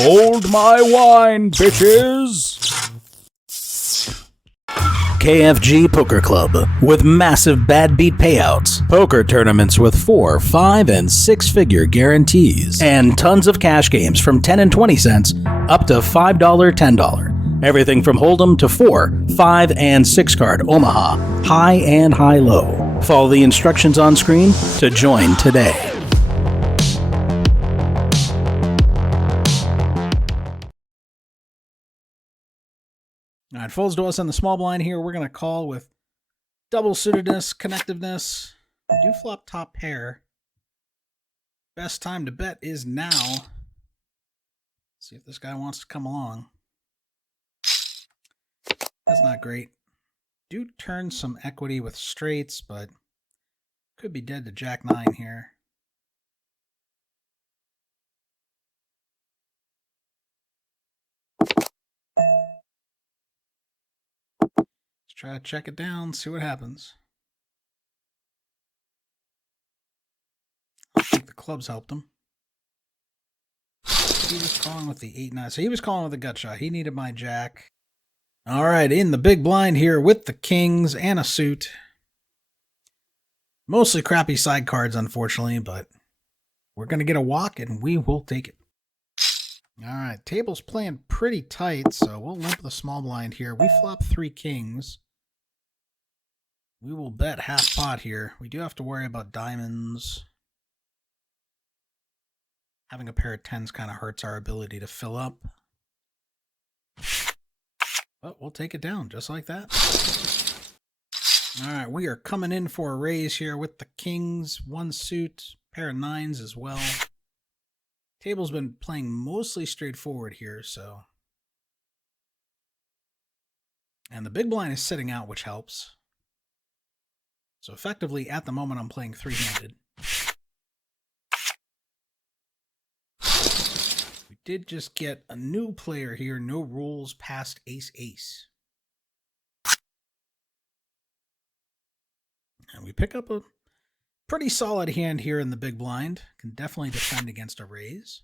Hold my wine, bitches! KFG Poker Club, with massive bad beat payouts, poker tournaments with 4, 5, and 6-figure guarantees, and tons of cash games from 10 and 20 cents up to $5, $10. Everything from Hold'em to 4, 5, and 6 card Omaha, high and high-low. Follow the instructions on screen to join today. All right, folds to us on the small blind here. We're going to call with double suitedness, connectiveness. We do flop top pair. Best time to bet is now. See if this guy wants to come along. That's not great. Do turn some equity with straights, but could be dead to Jack 9 here. Try to check it down, see what happens. I think the clubs helped him. He was calling with the 8-9. So he was calling with a gut shot. He needed my jack. All right, in the big blind here with the kings and a suit. Mostly crappy side cards, unfortunately, but we're going to get a walk and we will take it. All right, table's playing pretty tight, so we'll limp the small blind here. We flop 3 kings. We will bet half pot here. We do have to worry about diamonds. Having a pair of 10s kind of hurts our ability to fill up. But we'll take it down just like that. All right, we are coming in for a raise here with the kings, 1 suit, pair of 9s as well. Table's been playing mostly straightforward here, so. And the big blind is sitting out, which helps. So effectively, at the moment, I'm playing 3-handed. We did just get a new player here. No rules past ace-ace. And we pick up a pretty solid hand here in the big blind. Can definitely defend against a raise.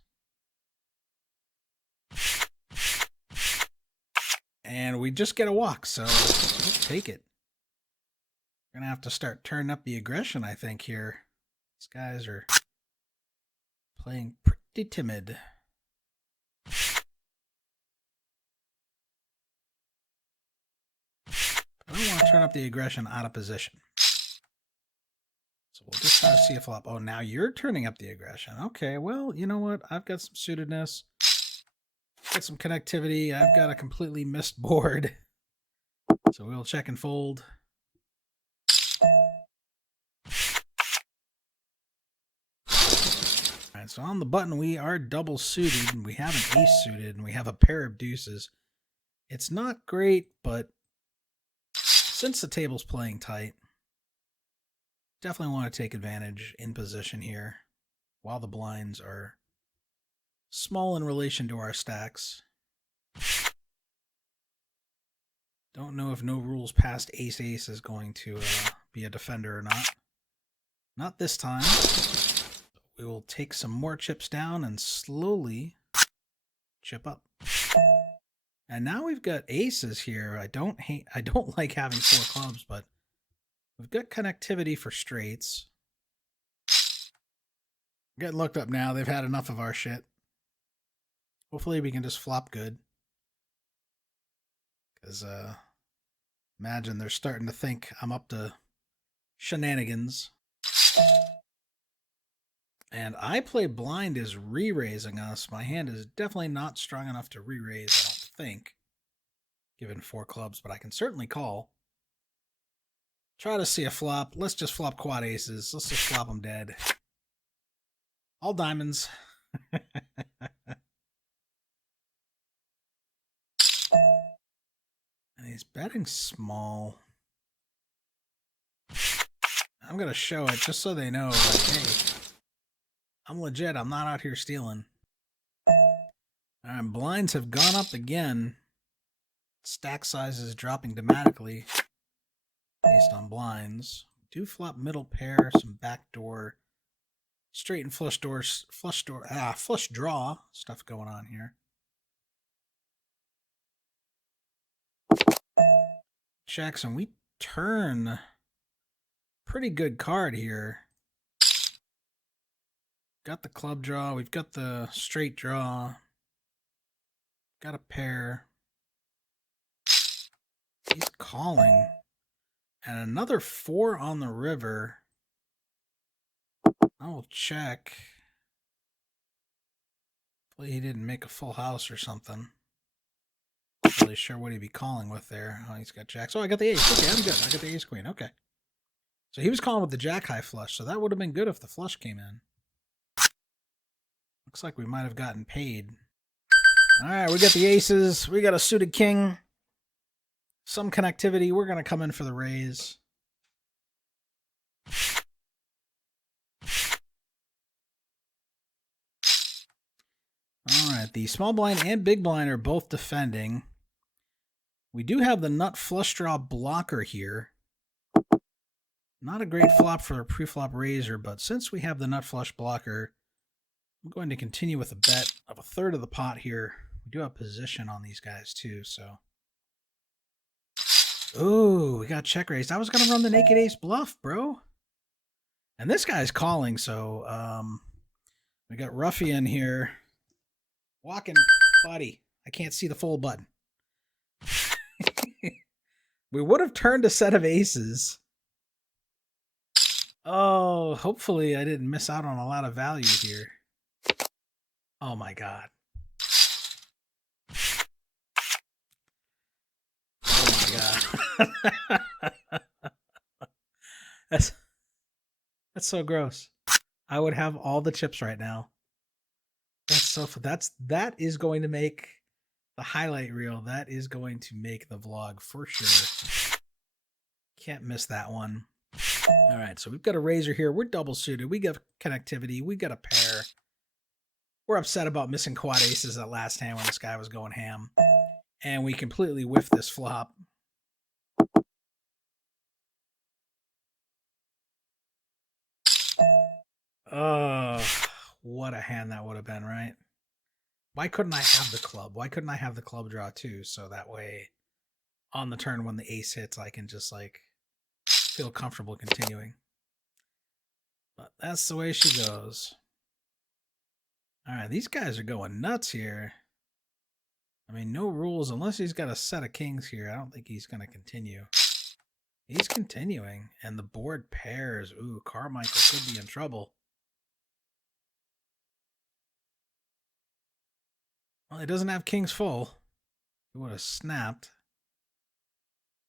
And we just get a walk, so we'll take it. We're going to have to start turning up the aggression, I think, here. These guys are playing pretty timid. I don't want to turn up the aggression out of position. So we'll just try to see a flop. Oh, now you're turning up the aggression. Okay, well, you know what? I've got some suitedness. Got some connectivity. I've got a completely missed board. So we'll check and fold. All right, so on the button, we are double suited, and we have an ace suited, and we have a pair of deuces. It's not great, but since the table's playing tight, definitely want to take advantage in position here while the blinds are small in relation to our stacks. Don't know if no rules past ace-ace is going to be a defender or not. Not this time. We will take some more chips down and slowly chip up. And now we've got aces here. I don't like having 4 clubs, but we've got connectivity for straights. We're getting looked up now. They've had enough of our shit. Hopefully we can just flop good. Because imagine they're starting to think I'm up to shenanigans. And I play blind is re-raising us. My hand is definitely not strong enough to re-raise, I don't think. Given 4 clubs, but I can certainly call. Try to see a flop. Let's just flop quad aces. Let's just flop them dead. All diamonds. And he's betting small. I'm going to show it just so they know, like, hey, I'm legit. I'm not out here stealing. All right, blinds have gone up again. Stack size is dropping dramatically based on blinds. Do flop middle pair, some backdoor, straight and flush draw stuff going on here. checks, and we turn. Pretty good card here. Got the club draw. We've got the straight draw. Got a pair. He's calling. And another 4 on the river. I will check. Hopefully he didn't make a full house or something. Not really sure what he'd be calling with there. Oh, he's got jacks. Oh, I got the ace. Okay, I'm good. I got the ace queen. Okay. So he was calling with the jack high flush, so that would have been good if the flush came in. Looks like we might have gotten paid. All right, we got the aces. We got a suited king. Some connectivity. We're going to come in for the raise. All right, the small blind and big blind are both defending. We do have the nut flush draw blocker here. Not a great flop for a pre-flop raiser, but since we have the nut flush blocker, I'm going to continue with a bet of 1/3 of the pot here. We do have position on these guys too, so. Ooh, we got check raised. I was going to run the naked ace bluff, bro. And this guy's calling, so we got Ruffian here. Walking, buddy. I can't see the fold button. We would have turned a set of aces. Oh, hopefully I didn't miss out on a lot of value here. Oh my god. Oh my god. That's so gross. I would have all the chips right now. That is going to make the highlight reel. That is going to make the vlog for sure. Can't miss that one. All right, so we've got a razor here. We're double suited. We got connectivity. We got a pair. We're upset about missing quad aces that last hand when this guy was going ham. And we completely whiffed this flop. Oh, what a hand that would have been, right? Why couldn't I have the club? Why couldn't I have the club draw too? So that way, on the turn when the ace hits, I can just like feel comfortable continuing. But that's the way she goes. All right, these guys are going nuts here. I mean, no rules unless he's got a set of kings here. I don't think he's going to continue. He's continuing, and the board pairs. Ooh, Carmichael could be in trouble. Well, he doesn't have kings full. He would have snapped.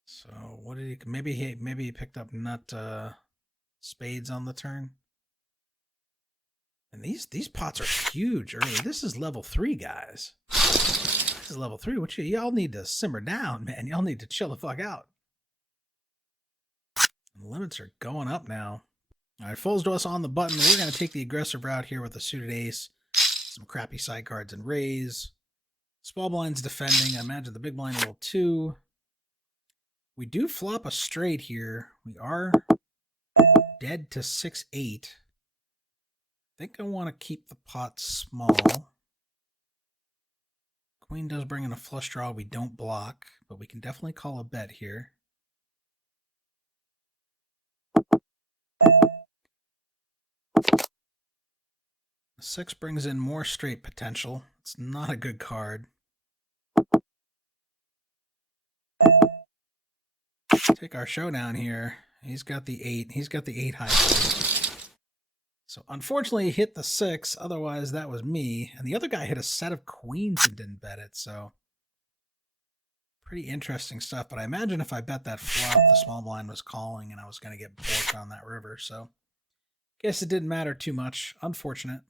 So what did he? Maybe he picked up nut spades on the turn. And these pots are huge early. This is level 3, guys. This is level 3. What y'all need to simmer down, man. Y'all need to chill the fuck out. The limits are going up now. All right, folds to us on the button. We're going to take the aggressive route here with a suited ace. Some crappy side cards and raise. Small blind's defending. I imagine the big blind will too. We do flop a straight here. We are dead to 6-8. I think I want to keep the pot small. Queen does bring in a flush draw. We don't block, but we can definitely call a bet here. The 6 brings in more straight potential. It's not a good card. Take our showdown here. He's got the 8. He's got the 8 high. So unfortunately he hit the 6. Otherwise that was me. And the other guy hit a set of queens and didn't bet it. So pretty interesting stuff. But I imagine if I bet that flop, the small blind was calling and I was going to get borked on that river. So guess it didn't matter too much. Unfortunate.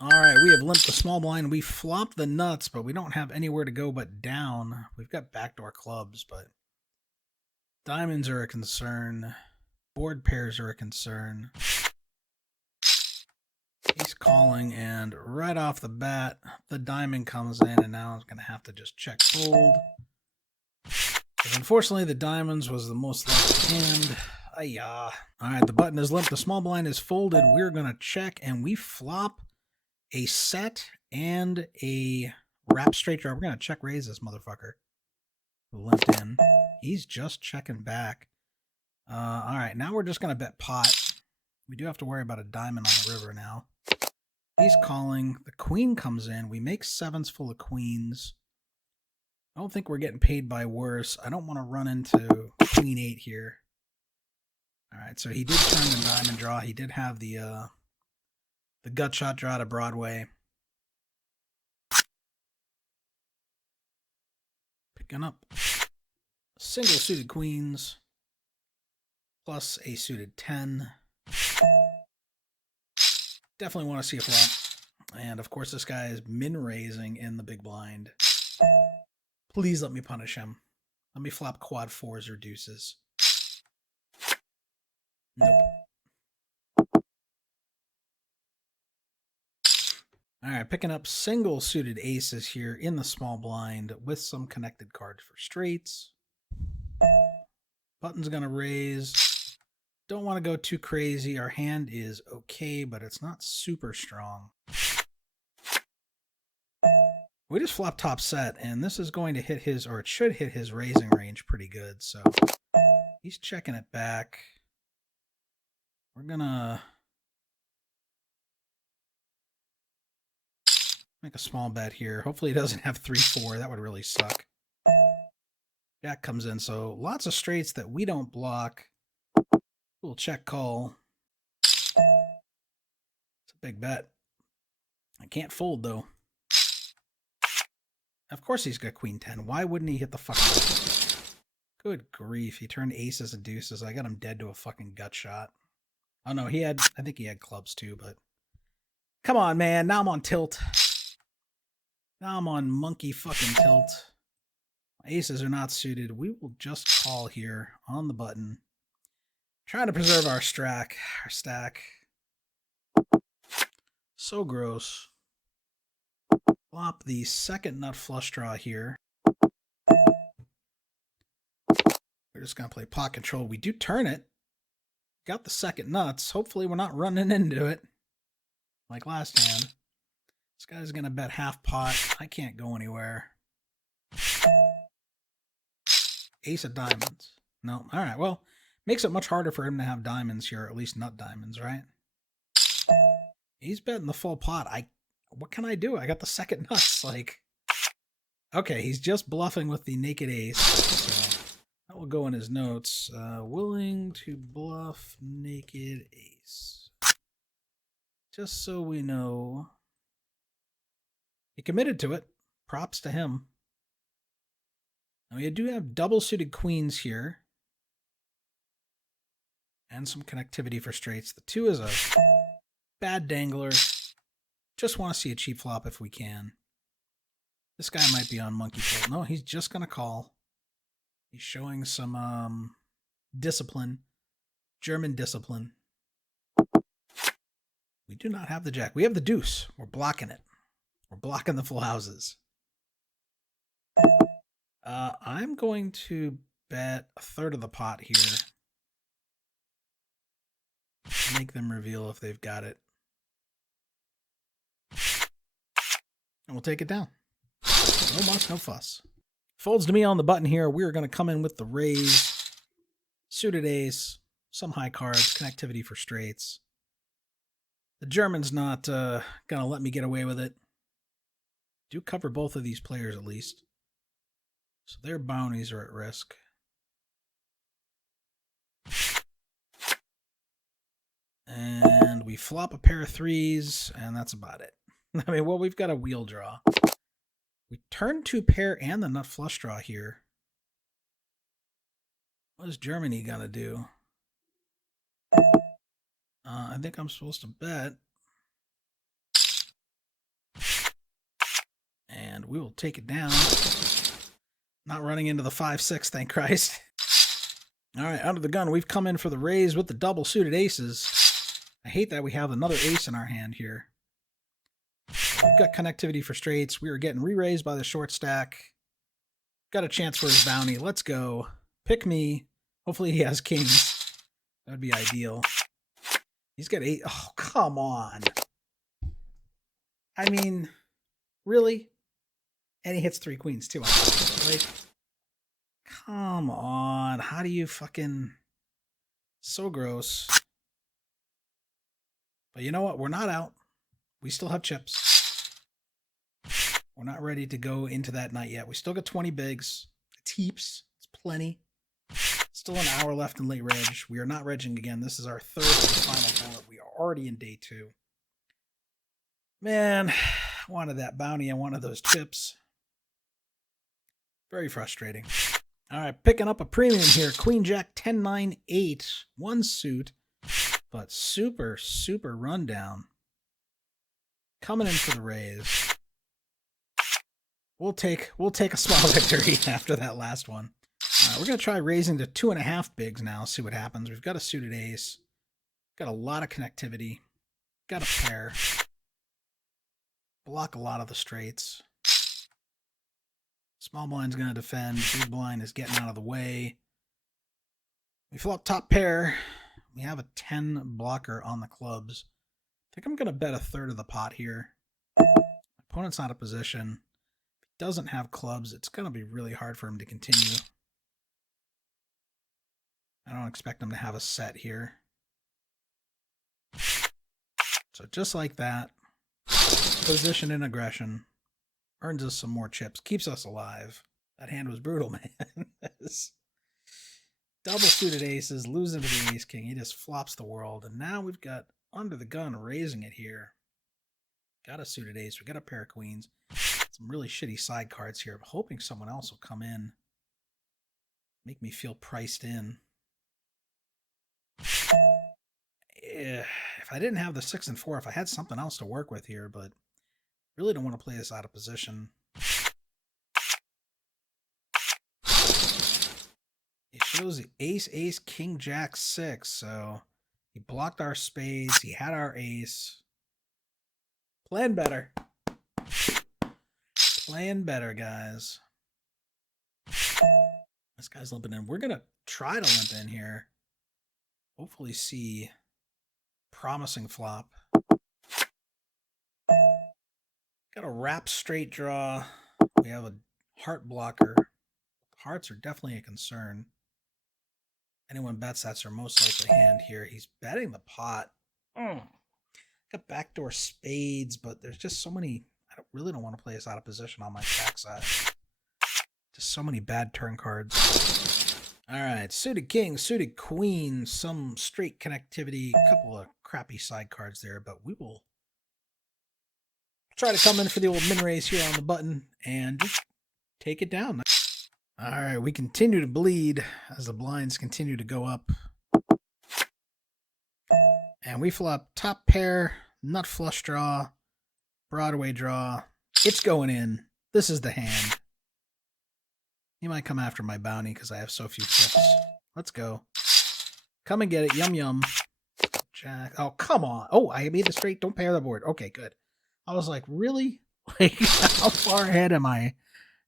All right, we have limped the small blind. We flopped the nuts, but we don't have anywhere to go but down. We've got backdoor clubs, but diamonds are a concern. Board pairs are a concern. He's calling, and right off the bat, the diamond comes in, and now I'm going to have to just check fold. Because unfortunately, the diamonds was the most likely hand. Ayah. All right, the button is limp. The small blind is folded. We're going to check, and we flop a set and a wrap straight draw. We're going to check raise this motherfucker. Limped in. He's just checking back. All right, now we're just going to bet pot. We do have to worry about a diamond on the river now. He's calling. The queen comes in. We make sevens full of queens. I don't think we're getting paid by worse. I don't want to run into queen 8 here. All right, so he did turn the diamond draw. He did have the gut shot draw to Broadway. Picking up single suited queens plus a suited 10. Definitely want to see a flop. And of course, this guy is min raising in the big blind. Please let me punish him. Let me flop quad 4s or deuces. Nope. All right, picking up single suited aces here in the small blind with some connected cards for straights. Button's going to raise. Don't want to go too crazy. Our hand is okay, but it's not super strong. We just flopped top set, and this is going to hit his, or it should hit his raising range pretty good. So he's checking it back. We're going to make a small bet here. Hopefully he doesn't have 3-4. That would really suck. Jack comes in, so lots of straights that we don't block. Little check call. It's a big bet. I can't fold, though. Of course he's got queen 10. Why wouldn't he hit the fucking... Good grief. He turned aces and deuces. I got him dead to a fucking gut shot. Oh, no, he had... I think he had clubs, too, but... Come on, man. Now I'm on tilt. Now I'm on monkey fucking tilt. Aces are not suited. We will just call here on the button. Trying to preserve our stack. So gross. Flop the second nut flush draw here. We're just going to play pot control. We do turn it. Got the second nuts. Hopefully we're not running into it like last hand. This guy's going to bet half pot. I can't go anywhere. Ace of diamonds. No. All right. Well, makes it much harder for him to have diamonds here, or at least nut diamonds, right? He's betting the full pot. What can I do? I got the second nuts. Like, okay, he's just bluffing with the naked ace. So that will go in his notes. Willing to bluff naked ace. Just so we know. He committed to it. Props to him. Now we do have double suited queens here. And some connectivity for straights. The 2 is a bad dangler. Just want to see a cheap flop if we can. This guy might be on monkey tilt. No, he's just going to call. He's showing some discipline. German discipline. We do not have the jack. We have the deuce. We're blocking it. We're blocking the full houses. I'm going to bet a third of the pot here. Make them reveal if they've got it. And we'll take it down. No muss, no fuss. Folds to me on the button here. We're going to come in with the raise. Suited ace. Some high cards. Connectivity for straights. The German's not going to let me get away with it. Do cover both of these players at least. So their bounties are at risk. And we flop a pair of 3s, and that's about it. I mean, well, we've got a wheel draw. We turn 2 pair and the nut flush draw here. What is Germany going to do? I think I'm supposed to bet. And we will take it down. Not running into the 5-6, thank Christ. All right, under the gun, we've come in for the raise with the double suited aces. I hate that we have another ace in our hand here. We've got connectivity for straights. We are getting re-raised by the short stack. Got a chance for his bounty. Let's go. Pick me. Hopefully he has kings. That would be ideal. He's got 8. Oh, come on. I mean, really? And he hits 3 queens too. Like, Come on. How do you fucking... So gross. But you know what? We're not out. We still have chips. We're not ready to go into that night yet. We still got 20 bigs. It's heaps. It's plenty. Still an hour left in late reg. We are not regging again. This is our third and final bullet. We are already in day 2. Man, I wanted that bounty. I wanted those chips. Very frustrating. All right, picking up a premium here. Queen Jack 10-9-8. 1 suit, but super, super rundown. Coming in for the raise. We'll take a small victory after that last one. We're going to try raising to 2.5 bigs now, see what happens. We've got a suited ace. Got a lot of connectivity. Got a pair. Block a lot of the straights. Small blind's going to defend. Big blind is getting out of the way. We flop top pair. We have a 10 blocker on the clubs. I think I'm going to bet a third of the pot here. Opponent's out of position. If he doesn't have clubs, it's going to be really hard for him to continue. I don't expect him to have a set here. So just like that, position and aggression earns us some more chips, keeps us alive. That hand was brutal, man. Double suited aces, losing to the ace king. He just flops the world. And now we've got under the gun raising it here. Got a suited ace. We got a pair of queens. Some really shitty side cards here. I'm hoping someone else will come in. Make me feel priced in. If I didn't have the 6 and 4, if I had something else to work with here, but really don't want to play this out of position. He shows the ace, ace, king, jack, 6. So he blocked our spades. He had our ace. Playing better. Playing better, guys. This guy's limping in. We're going to try to limp in here. Hopefully see promising flop. Got a wrap straight draw. We have a heart blocker. Hearts are definitely a concern. Anyone bets, that's our most likely hand here. He's betting the pot. Got backdoor spades, but there's just so many. I really don't want to play this out of position on my backside. Just so many bad turn cards. All right, suited king, suited queen, some straight connectivity, a couple of crappy side cards there, but we will try to come in for the old min raise here on the button and just take it down. All right, we continue to bleed as the blinds continue to go up. And we flop top pair, nut flush draw, Broadway draw. It's going in. This is the hand. He might come after my bounty because I have so few chips. Let's go. Come and get it. Yum, yum. Jack. Oh, come on. Oh, I made the straight. Don't pair the board. Okay, good. I was like, really? Like, how far ahead am I?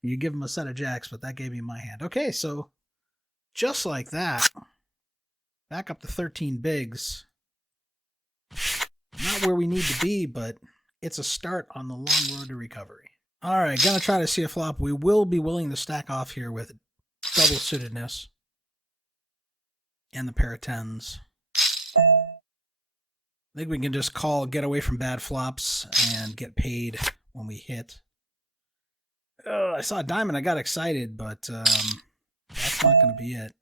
You give him a set of jacks, but that gave me my hand. Okay, so just like that, back up to 13 bigs. Not where we need to be, but it's a start on the long road to recovery. All right, gonna try to see a flop. We will be willing to stack off here with double suitedness and the pair of 10s. I think we can just get away from bad flops and get paid when we hit. I saw a diamond, I got excited, but that's not gonna be it.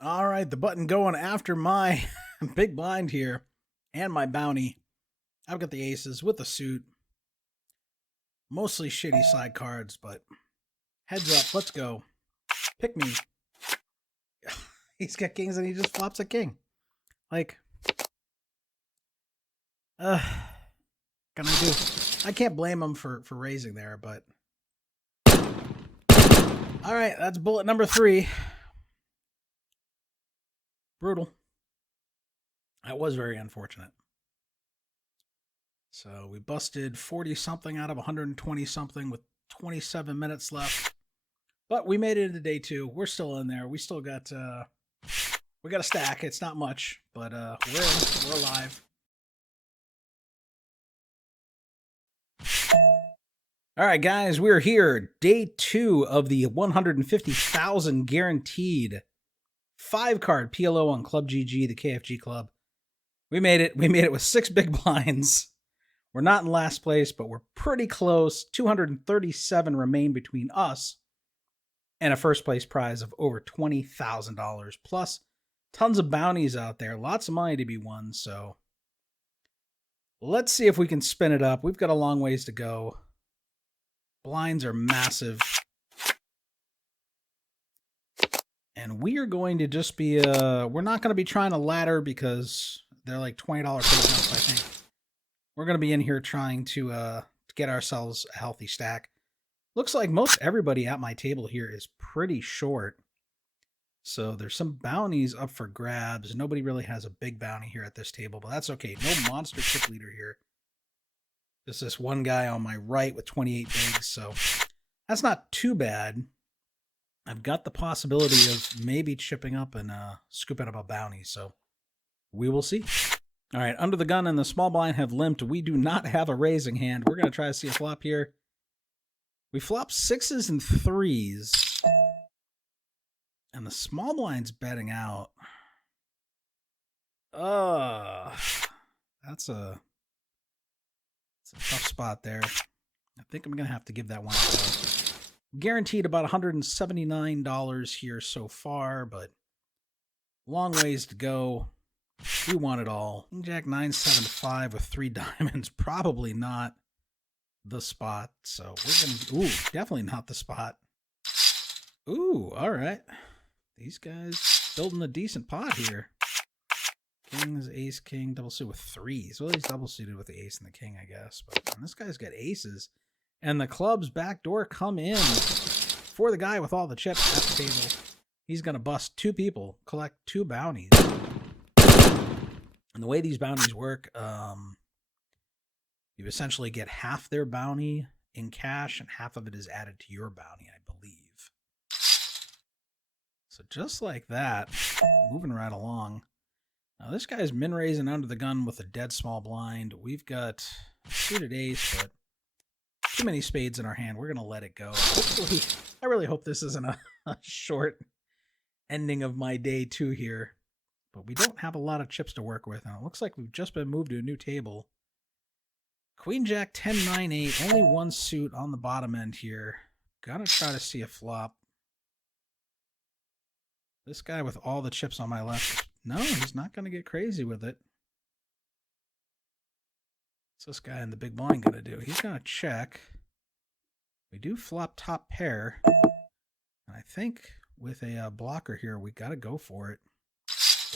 All right, the button going after my big blind here and my bounty. I've got the aces with the suit. Mostly shitty side cards, but heads up, let's go. Pick me. He's got kings and he just flops a king. Like, can I do? I can't blame him for raising there, but all right, that's bullet number 3. Brutal. That was very unfortunate. So we busted 40-something out of 120-something with 27 minutes left. But we made it into day 2. We're still in there. We still got we got a stack. It's not much, but we're alive. All right, guys, we're here. Day 2 of the 150,000 guaranteed 5-card PLO on Club GG, the KFG Club. We made it. We made it with 6 big blinds. We're not in last place, but we're pretty close. 237 remain between us and a first place prize of over $20,000, plus tons of bounties out there. Lots of money to be won, so let's see if we can spin it up. We've got a long ways to go. Blinds are massive. And we are going to just be, we're not going to be trying a ladder because they're like $20 pay jumps, I think. We're going to be in here trying to get ourselves a healthy stack. Looks like most everybody at my table here is pretty short. So there's some bounties up for grabs. Nobody really has a big bounty here at this table, but that's okay. No monster chip leader here. Just this one guy on my right with 28 bigs, so that's not too bad. I've got the possibility of maybe chipping up and scooping up a bounty, so we will see. All right, under the gun and the small blind have limped. We do not have a raising hand. We're going to try to see a flop here. We flop 6s and 3s, and the small blind's betting out. That's a tough spot there. I think I'm going to have to give that one a go. Guaranteed about $179 here so far, but long ways to go. We want it all. Jack 975 with 3 diamonds. Probably not the spot. So we're going to... Ooh, definitely not the spot. Ooh, all right. These guys building a decent pot here. Kings, ace, king, double suited with 3s. Well, he's double suited with the ace and the king, I guess. But this guy's got aces. And the club's backdoor come in for the guy with all the chips at the table. He's going to bust 2 people, collect 2 bounties. And the way these bounties work, you essentially get half their bounty in cash and half of it is added to your bounty, I believe. So just like that, moving right along. Now this guy's min-raising under the gun with a dead small blind. We've got suited ace, but too many spades in our hand. We're going to let it go. Hopefully, I really hope this isn't a short ending of my day 2 here. But we don't have a lot of chips to work with. And it looks like we've just been moved to a new table. Queen Jack 10 9 8. Only one suit on the bottom end here. Gotta try to see a flop. This guy with all the chips on my left. No, he's not going to get crazy with it. What's this guy in the big blind going to do? He's going to check. We do flop top pair. And I think with a blocker here, we got to go for it.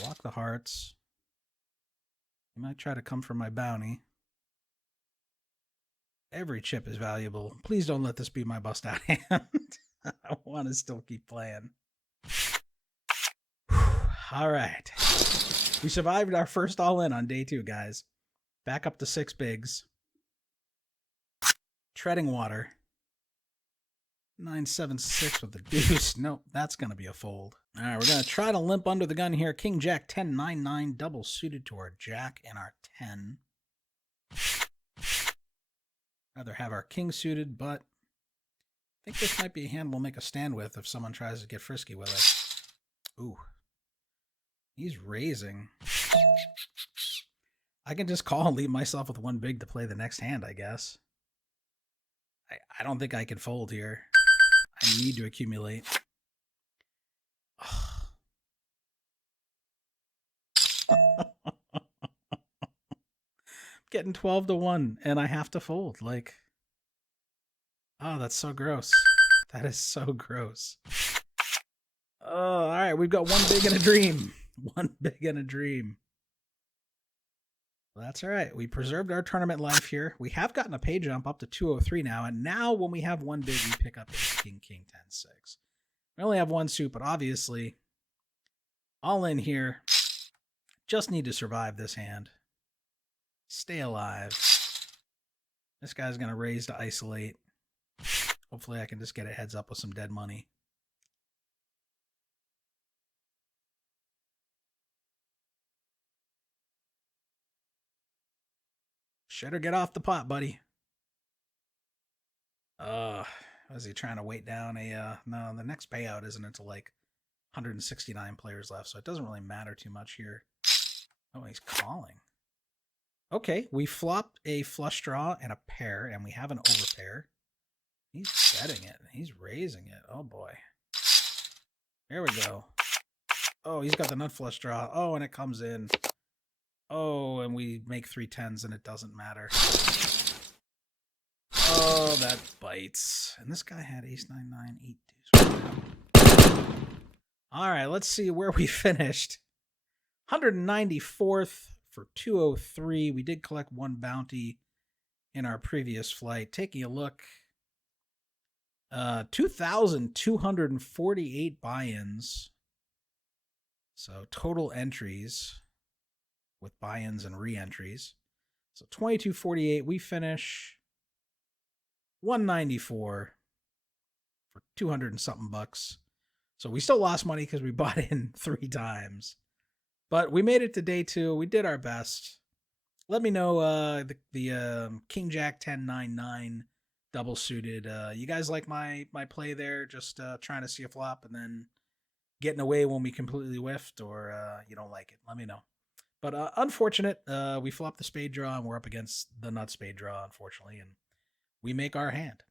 Block the hearts. He might try to come for my bounty. Every chip is valuable. Please don't let this be my bust out hand. I want to still keep playing. All right. We survived our first all-in on day 2, guys. Back up to 6 bigs. Treading water. 976 with the deuce. Nope, that's going to be a fold. All right, we're going to try to limp under the gun here. King Jack 10 9 9, double suited to our Jack and our 10. Rather have our king suited, but I think this might be a hand we'll make a stand with if someone tries to get frisky with it. Ooh. He's raising. I can just call and leave myself with 1 big to play the next hand, I guess. I don't think I can fold here. I need to accumulate. Getting 12 to 1 and I have to fold. Like, oh, that's so gross. That is so gross. Oh, all right. We've got 1 big and a dream. 1 big and a dream. Well, that's all right. We preserved our tournament life here. We have gotten a pay jump up to 203 now. And now when we have 1 big, we pick up ace, king, king, 10, 6. We only have 1 suit, but obviously all in here. Just need to survive this hand. Stay alive. This guy's going to raise to isolate. Hopefully I can just get a heads up with some dead money. Better get off the pot, buddy. Was he trying to wait down a, no, the next payout isn't until like 169 players left, so it doesn't really matter too much here. Oh, he's calling. Okay, we flopped a flush draw and a pair, and we have an overpair. He's betting it. He's raising it. Oh, boy. There we go. Oh, he's got the nut flush draw. Oh, and it comes in. Oh, and we make 3 10s, and it doesn't matter. Oh, that bites. And this guy had ace 9 9 8 2. All right, let's see where we finished. 194th for 203. We did collect 1 bounty in our previous flight. Taking a look, 2,248 buy-ins. So total entries with buy-ins and re-entries. So 2248. We finish 194 for 200 and something bucks. So we still lost money because we bought in 3 times. But we made it to day 2. We did our best. Let me know the King Jack 10-9-9 double suited. You guys like my play there? Just trying to see a flop and then getting away when we completely whiffed, or you don't like it? Let me know. But unfortunate, we flopped the spade draw and we're up against the nut spade draw, unfortunately, and we make our hand.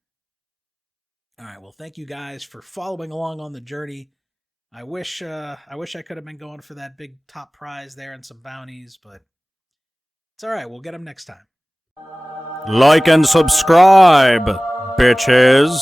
All right, well, thank you guys for following along on the journey. I wish I could have been going for that big top prize there and some bounties, but it's all right. We'll get them next time. Like and subscribe, bitches.